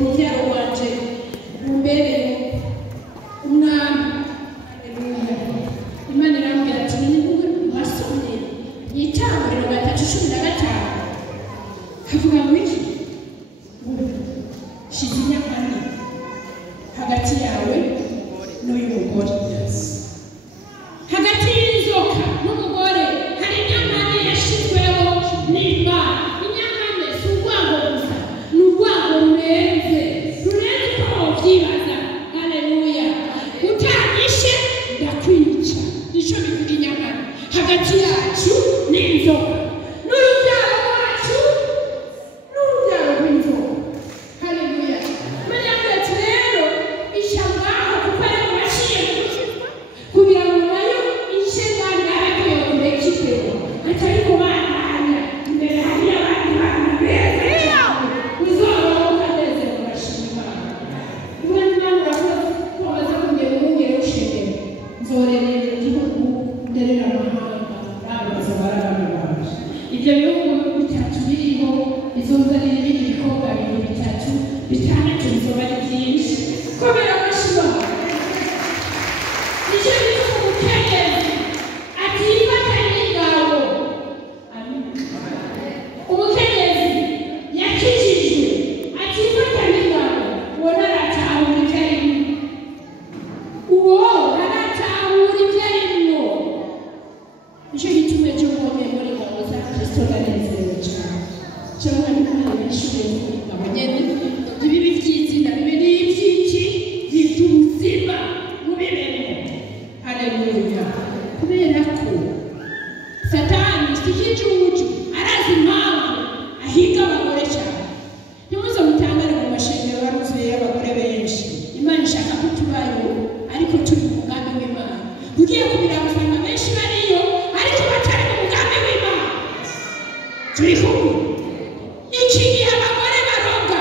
urubyaro rwanje rumbere umwami. Haleluya. Imana irambwira ati ni wasomye Itanguriro 3:15 havuga ngo iki? Shize inyakane hagati yawe n'uyu mugore. Hagati y'inzoka n'umugore hari inyamane yashizweho n'Imana. Inyamane si urwango gusa, ni urwango rurenze ko wovyibaza. Haleluya. Utanyishe ndakwica, nico bivuga inyamane. Hagati yacu n'inzoka n'urubyaro rwacu n'urubyaro rw'inzoka. Haleluya. Mariya ati rero ishangaho kuko ari waciye kugira ngo nayo ishe ngani aragiye kurekitero atari kubandanya imbere hari abandi bantu beza uzaba ukaneze mugashima. Imana iravuga ko baza kugera umwungere w'ishengero nzorerera igihugu nderera amahanga n'abaza barabana banje. Ibyo bihugu bitatu biriho bizozanira ibindi bikorwa bitatu bitandatu bizoba ari byinshi kubera abashima. Nicyo bituma umukenyezi atifatanya n'ingabo. Umukenyezi yakijijwe atifatanya n'ingabo, uwo naratahura ibyo arimo. Uwo naratahura ibyo arimo. Nicyo gituma ejo bundi muri ngabo za Kristo ndanezerewe cyane. Cyangwa n'imana yishuye ingabo nyene ibibi by'izina bibe n'iby'iki by'ubuzima mubibemo. Haleluya. Kubera ko Satani sikijuju arazi impamvu ahiga abagore cyane. Ntimuze mutangare mu mashengero baruzuye abagore benshi. Imana ishaka ko tubayo ariko turi mu mugambi w'Imana. Ugiye kubira gusanga benshi bariyo ariko batari mu mugambi w'Imana. Turi kumwe. Iki gihe abagore baroga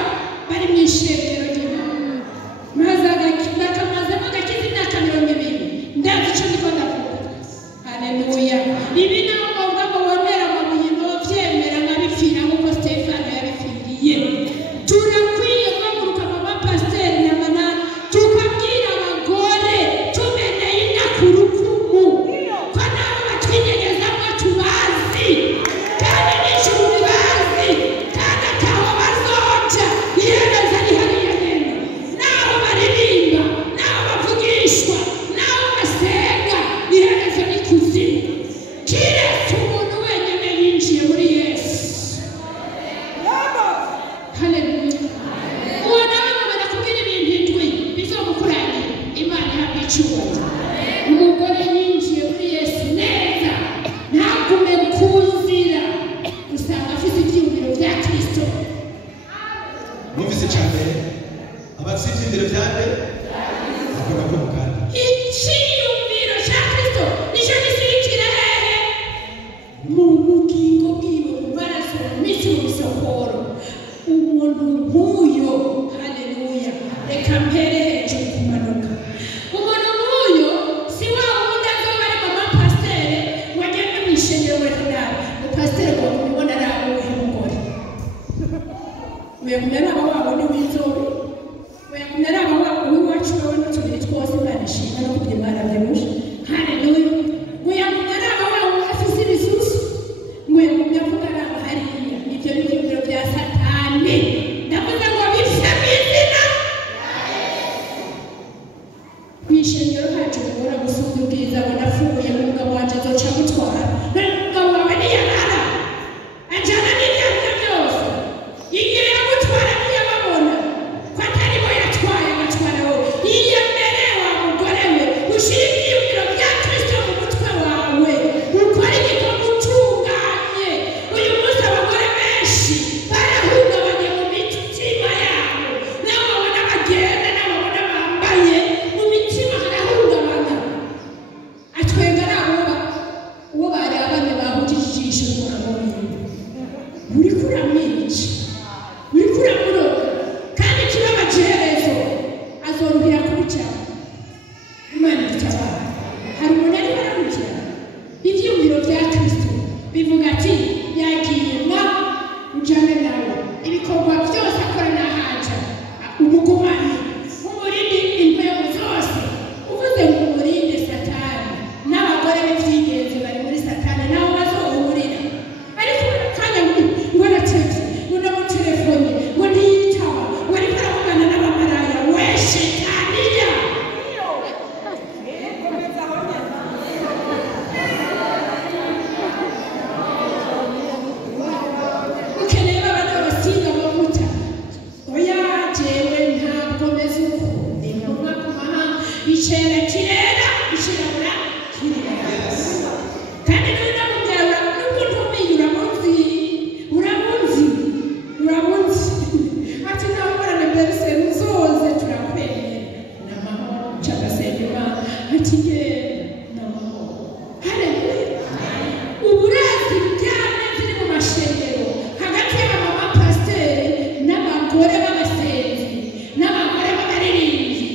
bari mu ishengero ry'Imana. Maze ndakamazemo agakiza imyaka 20 ndazi icyo ndiko ndavuga. Haleluya. Ibi nabo bavuga ngo bonera mu bintu byemera nkabipfira nk'uko Stefano yabipfiriye. Turakwiye guhaguruka mu bapasiteri n'abana tukabwira abagore tumeneye inakurukumu ko nabo batwinyegezamo tubazi kandi n'ijuru ribazi kandi ataho bazoja ihereza rihariye nyene. Naho baririmba, naho bavugishwa, naho basenga, iherezo ni kuzimu. Kiretse umuntu wenyene yinjiye muri Yesu. Haleluya. Uwo nawe mubona kubwira ibintu indwi bizomukurangira. Imana ihabwe icyubahiro. Umugore yinjiye muri Yesu neza ntagume ku nzira usanga afite ibyiyumviro bya Kristo. Mwumvise cyane abafite ibyiyumviro bya nde akora ko mukanda Icyiyumviro cya Kristo nicyo gisirikira hehe mu bugingo bwiwe mu maraso mu minsi mu misokoro. Umuntu nk'uyo, haleluya, reka mpere hejuru kumanuka. Umuntu nk'uyo si wa wundi azoba ari mama pasiteri wagenda mu ishengero nabi pasiteri ngo kumubona ari abuhe mugore. Uyagumya ari aba wabo ni w'inzobe, uyagumya ari aba wabo w'iwacu wowe n'utubiri twose Imana ishimwe no kugira Imana byinshi. Haleluya. Uyagumya ari aba wabo afise ibisusu, uyagumya avuga ari aba hariya. Ibyo ni ibyiyumviro bya Satani. Ndavuze ngo bipfe mu izina. Kwishengero hacu bigora gusumba ubwiza ngo nafuye n'umugabo wanje azoca gutwara. N'umugabo wawe niyarara ajana n'ibyaha byose. Igihe yagutwara ntiyababona ko atari bo yatwaye agatwara wowe. Iyemere wa mugore we ugumane umurinde impwemu zose uvuze ngo umurinde satani n'abagore b'iby'ingenzi bari muri satani nabo bazohurira ariko barakanya ngo natetse ngo namutelefone ngo ntiyitaba ngo ariko aravugana n'abamaraya we shetaniya ukeneye abana basiga amavuta oya jewe ntabwo meze uko ni intumwa ku mahanga icera kirera ikirabura kirera kandi niba unamubyara nubwo ntumenye uramunzi ati nawe mwarane mbese muzoze turakwemera n'amahoro cyagasenga imana ati genda n'amahoro haleluya uburezi bw'amezi ziri mu mashengero hagati y'abamama pasiteri n'abagore b'abasenzi n'abagore b'abaririmbyi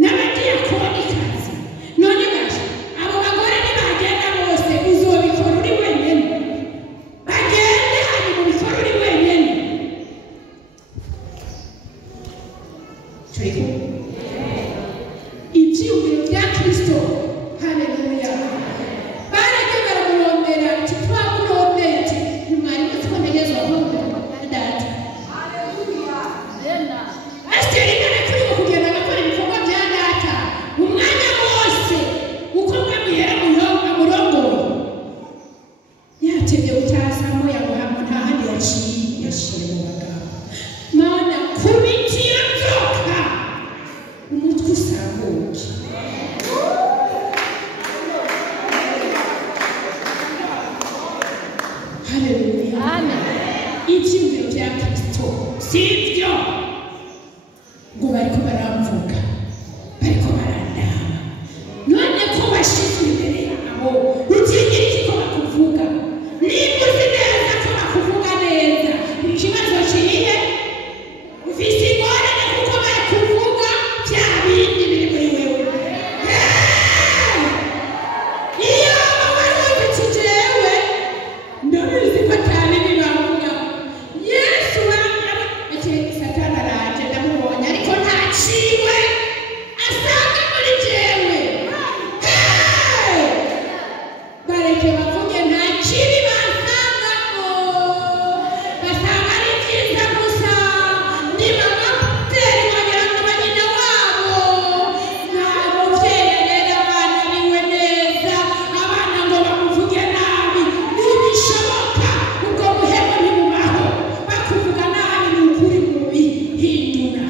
n'abadiyakonikazi none gaje abo bagore nibagenda bose uzobikora uri wenyine bagende hanyuma ubikora uri wenyine turiko ibyiyumviro bya kristo haleluya barajya baramurondera ati twakurondeye ati ntimwari mutwonegezwa ahubwo data asiteri none turimo kugenda agakora ibikorwa bya data umwanya wose uko mwemuyera murongoye yatebye utasamo yamuhamwe nta handi yaciye mu bagabo mana kubita iyo nzoka umutwe usambuke haleluya ibyiyumviro bya kristo si ibyo ngo bariko baramvuga bariko barandaba none ko bashyize imbere yabo utigira iki ko bakuvuga niba uzi neza ko bakuvuga neza ikibazo kirihe ufise ingorane kuko bakuvuga bya bindi biri muri wewe iyo wari ufite jewe ndabizi ko atari bibavuga yesu ati satani araje ndamubonye ariko ntaciwe asanga muri jewe bareke bavuge nta kibi basangamo basanga ari byiza gusa ni mama teri wagira ngo banyina wabo nta mubyeyi arera abana biwe neza abana ngo bamuvuge nabi ntibishoboka ubwo buhemu ntibubaho bakuvuga nabi ni ukuri mubihindura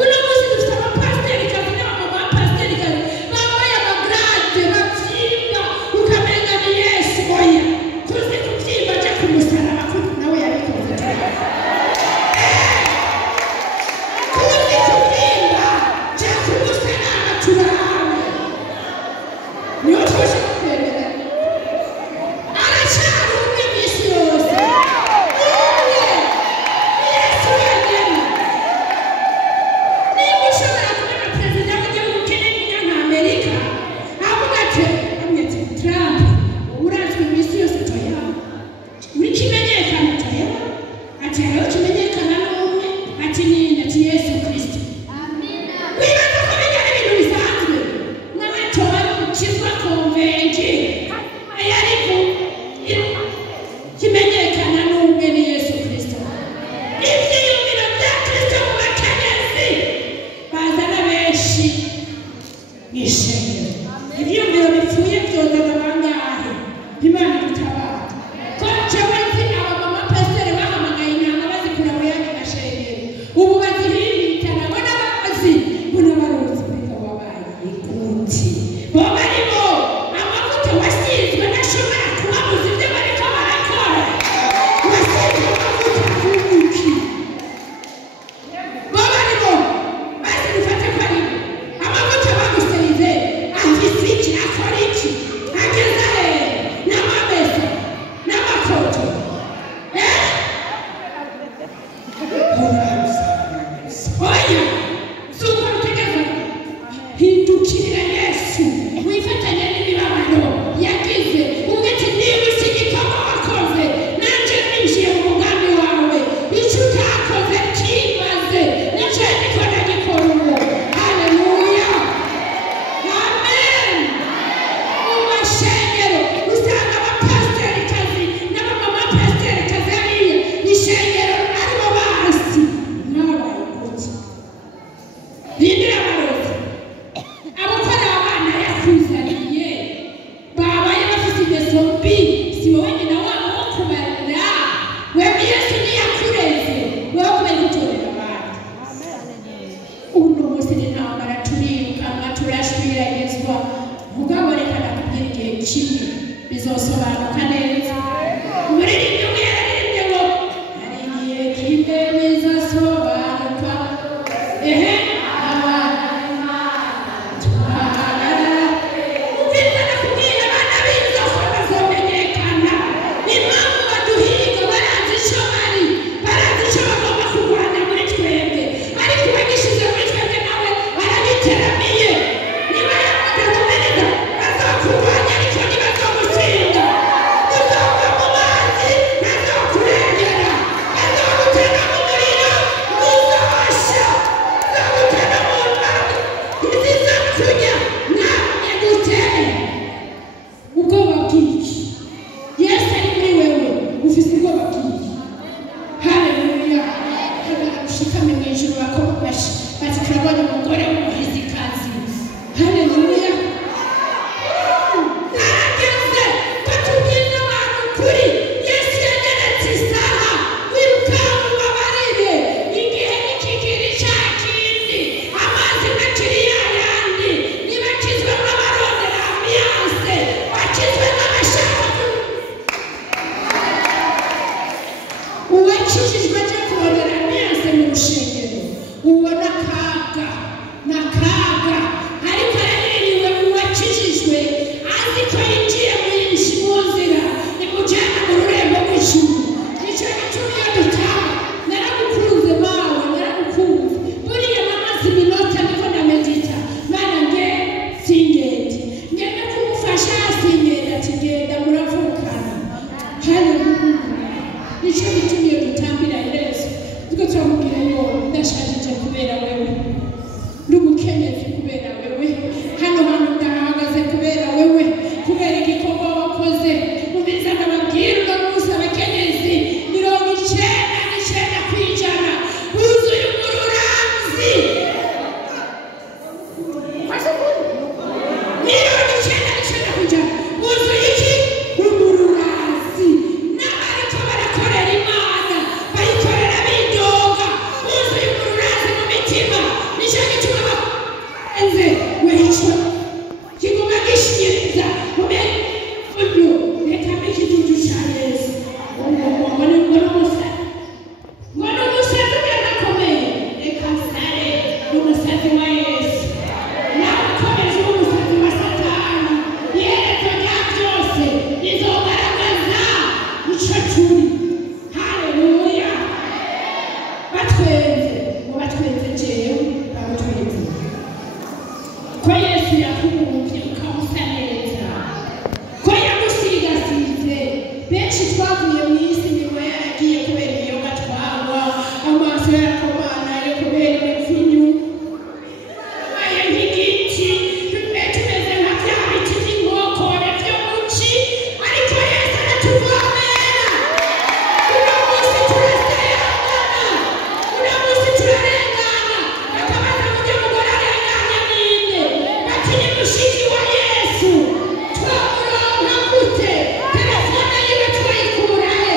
uno munsi dufite abapasiterikazi n'abamama bapasiterikazi bambaye amagrade babyimba ukamenya ni yesu oya tuzi kubyimba aja ku musaraba kuko nawe yabikoze tuzi kubyimba aja ku musaraba turahawe niyo tuje kwemera aracyari umwe mu isi yose umwe yesu wenyine niba ushobora kubona perezida w'igihugu kinini nka amerika avuga ati trump urazwi mu isi yose toya uri kimenyekana toya ati hariho kimenyekana n'umwe ati nini ati yesu kristo wibaza ko bijya ari ibintu bisanzwe n'amatora ukizwa konvenki ariko kimenyekana n'umwe ni yesu kristo ibyiyumviro bya kristo mu bakenyezi bazana benshi mu ishengero ibyiyumviro bipfuye byozana bangahe imana idutabara ko jewe nzi abamama pasiteri bahamagaye intanga bazikura mu yandi mashengero ubu bazihirihitana bo n'abakozi bo n'abarozi mbega wabaye iguti bo barimo amavuta wasizwe ntashobora kubabuza ibyo bariko barakora wasizwe amavuta avuguki bo barimo basi dufate ko ari amavuta bagusize afise iki akora iki ageze he n'amamesa uwakijijwe aje kubonera ambiyanse mu rushengero ubona kaga ariko araririwe uwakijijwe azi ko yinjiye mu nzira imujyana mu rurembo rw'ijuru. nicyo gituma iyo dutaha naragukunze mawe naragukunze buriya namaze iminota niko ndamedita mana nge singende ngende kumufasha singende ati genda muravukana. Haleluya. nicyo gituma iyo dutambira Yesu tuko turamubwira ngo ndashajije kubera wewe n'umukenyezi kubera wewe hano ndahagaze kubera wewe kubera igikorwa wakoze ubiza n'ababwira uno munsi abakenyezi 99% wuzuye umururazi 99% wuzuye iki umururazi n'abariko barakorera Imana bayikorera bidoga wuzuye umururazi mu mitima. nicyo gituma bakunze wicwa kiguma gishikiriza ubu reka ikijuju cya Yesu ngono umusazi ugenda akomeye reka sare umusazi wa Yesu nakomeze umusazi wa Satani iherezo rya byose rizogaragaza icyo turi. Haleluya. batwenze jewe batwenze ko Yesu yakubumvye ukamusa neza ko yagusigasize. benshi twavuye mu isi niwe yaragiye kubera iyo gatwagwa amaso yarakomana yo kubera imivinyu aye nk'igiti tumeze nka bya biti by'inkokore byo muci ariko Yesu aratuvomera. uno munsi turaseyangana uno munsi turarengana bakabaza mujye mugore arenganya ninde bati ni mushiki wa Yesu twamuronka gute telefone yiwe twayikura he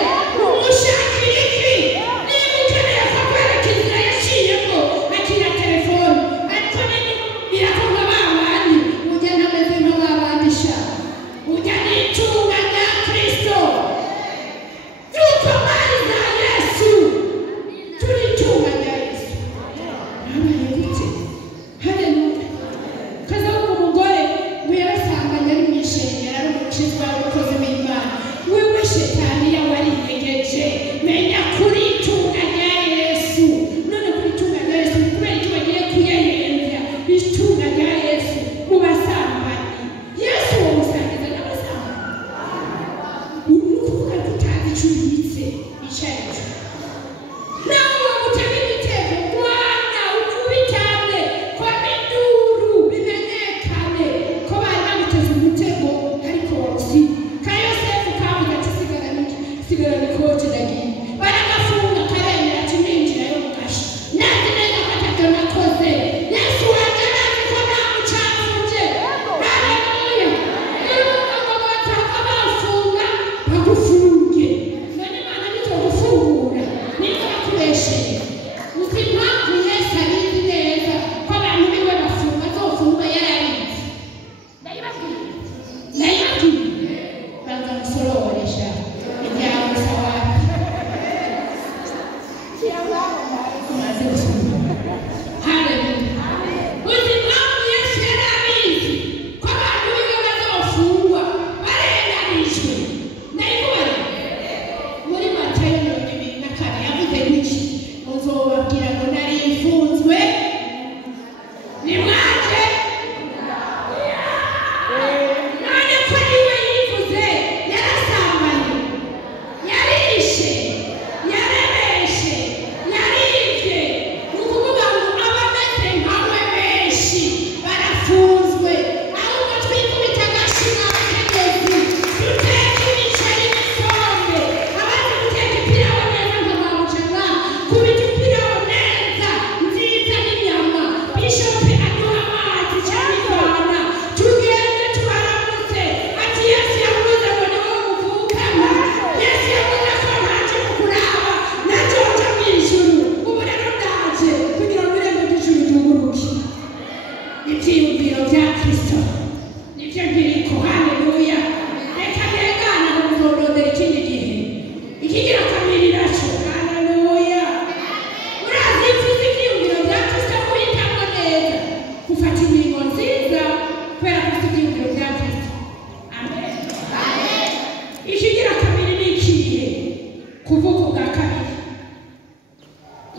kuvuka bwa kabiri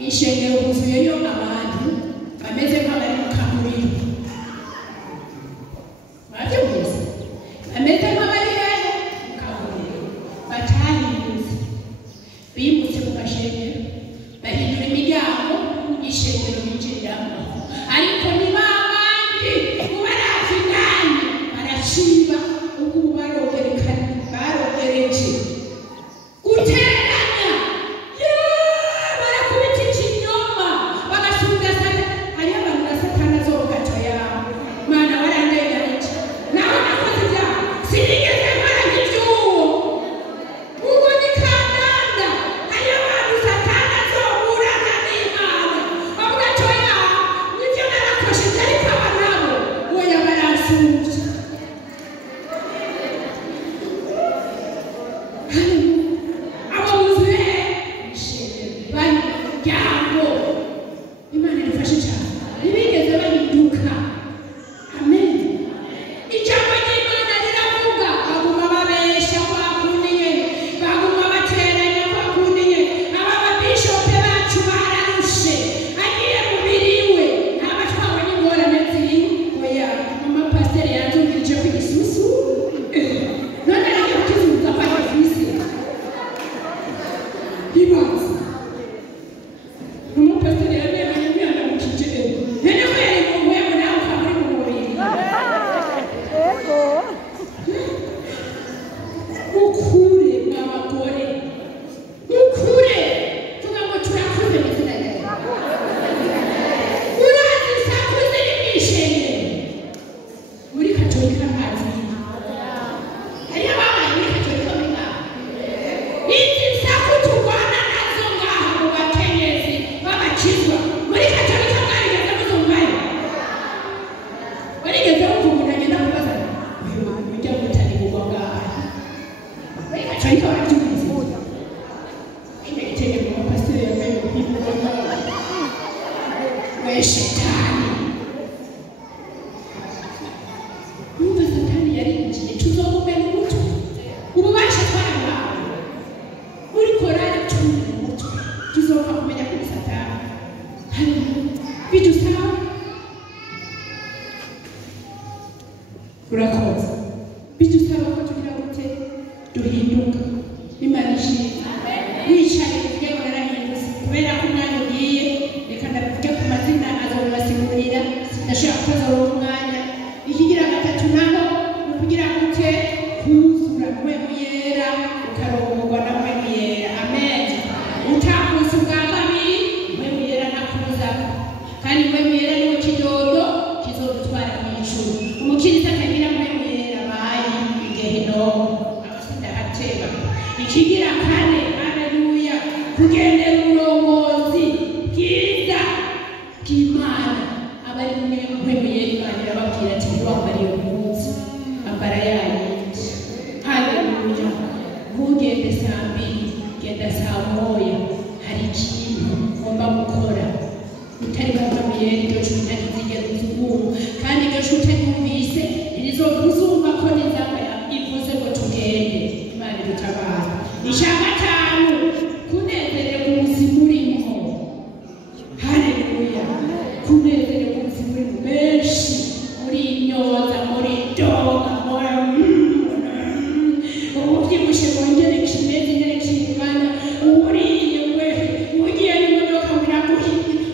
ishengero huzuyeyo abantu bameze nk'abari mu kamuriro barabyumvise bameze nk'abari mu kamuriro batahindutse bimutse mu gashengero bahindura imiryango y'ishengero binjiriramo ariko ni babandi ubaraza indani baraciba ubwo barogerekana barogereje guteranya barakubita ikinyoma bagasubiza satani hariyo abantu na satani azogaca yawe mana warandenganije nawe nakoze ibyaha sinigeze nkora nk'iby'uwo ubwo ni kandanda hariyo abantu satani azoburana n'imana bavuga ati oya nibyo narakosheje ariko aba nabo oya baransuje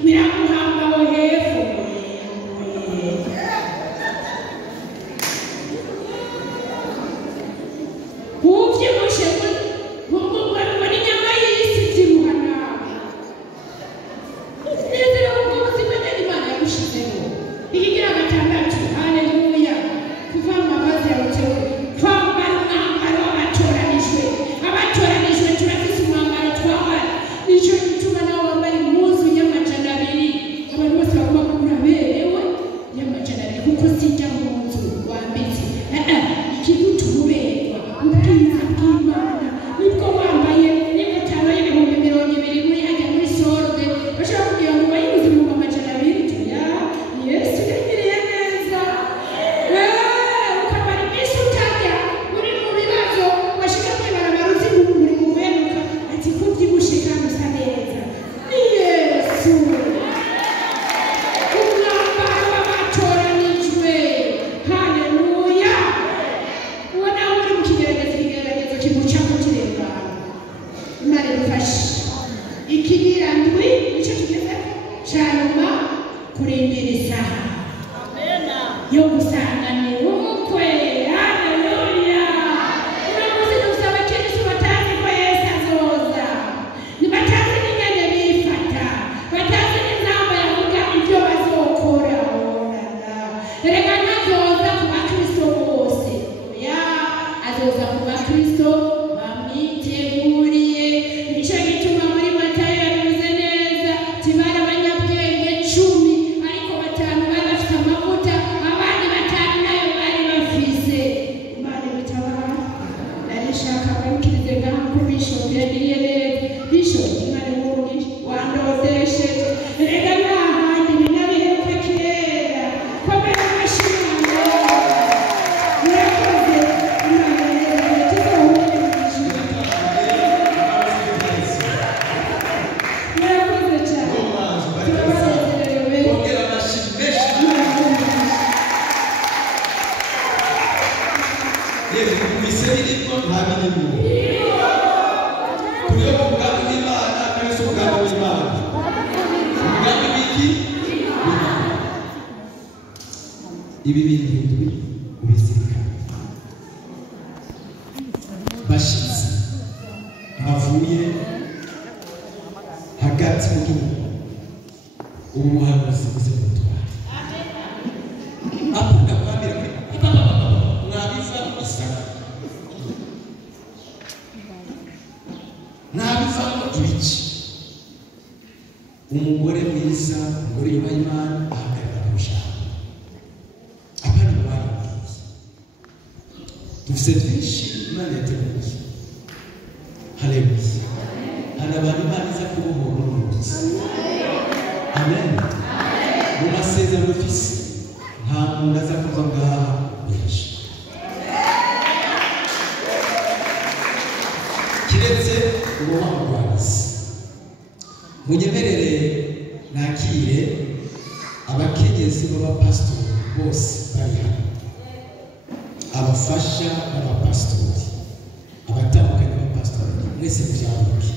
Miracuhamba o refu turiho mu mugambi w'Imana kandi si umugambi w'Imana. Umugambi w'iki? Ibi bintu ubizirikana. Bashitsi bavuye hagati mu gihugu, ubu buhanuzi buze kutwara. Apana kwambira mwabiza isaka, nabivamo ibiki. Umugore mwiza, umugore yubaha Imana ahagarara ku ijambo. Apana barabwiye. Dufite byinshi Imana yateguye. Haleluya. Hari abantu Imana iza kubohora n'umugisha. Amen. Mu masezerano ufise nta muntu aza kuva ngaha benshi. Kiretse uwo wamugwaniza. Munyemerere nakire abakenyezi b'abapasitori bose bari hano, abafasha b'abapasitori, abatandukanye b'abapasitori mwese mujyamuke.